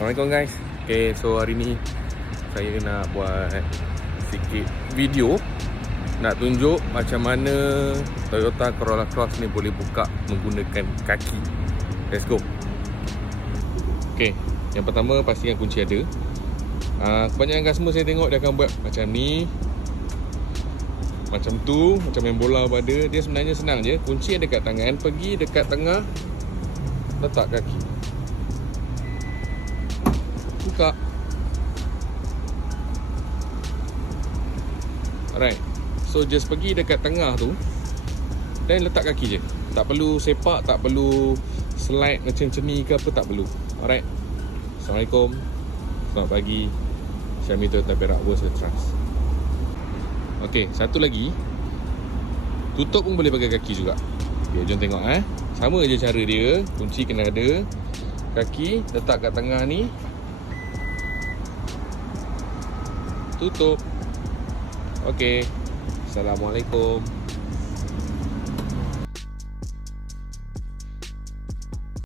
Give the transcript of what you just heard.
Assalamualaikum guys. Okay, so hari ni saya nak buat sikit video nak tunjuk macam mana Toyota Corolla Cross ni boleh buka menggunakan kaki. Let's go. Okay, yang pertama pastikan kunci ada. Kebanyakan customer saya tengok dia akan buat macam ni, macam tu, macam main bola pada. Dia sebenarnya senang je. Kunci ada dekat tangan, pergi dekat tengah, letak kaki, buka. Alright, so just pergi dekat tengah tu dan letak kaki je. Tak perlu sepak, tak perlu slide macam ni ke apa, tak perlu. Alright, Assalamualaikum, selamat pagi. Xiaomi Toyota Perak Versa Trust. Okay, satu lagi, tutup pun boleh pakai kaki juga. Okay, jom tengok sama je cara dia. Kunci kena ada, kaki letak kat tengah ni, tutup. Okay, Assalamualaikum.